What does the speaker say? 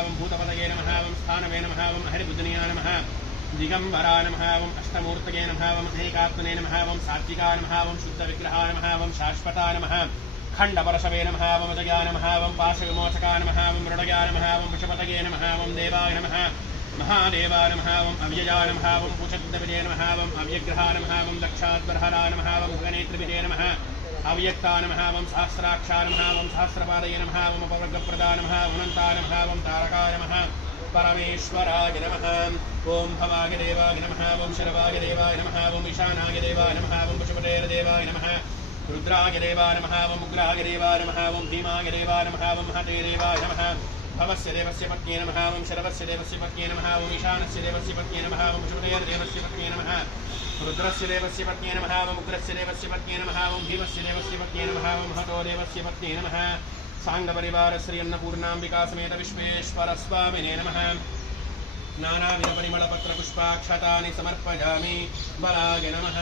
ओं भूतपतये नमः ओं स्थानवे नमः ओं हरिबुद्धनिया नमः दिगंबरा नमः ओं अष्टमूर्तये नमः ओं अनेकात्मने नमः ओं सात्विका नमः ओं शुद्धविग्रहा नमः ओं शाश्वता नमः खंडपरशवे नमः ओं अजया नमः ओं पाशविमोचका नमः ओं मृडया नमः ओं वृषपतये नमः ओं देवाय नमः महादेवा नमः ओं अव्यया नमः ओं पुषद्विदे नमः ओं अव्यग्रहा नमः ओं दक्षाद्बर्हरा नमः ओं गणेत्रविदे नमः अव्यक्ता नमः ओं सहस्राक्षा नमः ओं सहस्रपादये नमः ओं अपवर्गप्रदा नमः अनन्ता नमः ओं तारकाय नमः परमेश्वराय नमः ओं भवाय देवाय नमः ओं शरवाय देवाय नमः ओं ईशानाय देवाय नमः ओं पशुपतेर देवाय नमः रुद्राय देवाय नमः ओं उग्राय देवाय नमः ओं भीमाय देवाय नमः ओं महते देवाय नमः भवस्य देवस्य पत्न्ये नमः ओं शरवस्य देवस्य पत्न्ये नमः ओं ईशानस्य देवस्य पत्न्ये नमः ओं पशुपतेर देवस्य पत्न्ये नमः रुद्रस्य देवस्य पत्न्ये नमः ओं उग्रस्य देवस्य पत्न्ये नमः ओं भीमस्य देवस्य पत्न्ये नमः ओं महतो देवस्य पत्न्ये नमः सांगपरिवार श्री अन्नपूर्णाम्बिका समेत विश्वेश्वर स्वामिने नमः नानाविधपरिमलपत्रपुष्पाक्षतानि समर्पयामि बलाय नमः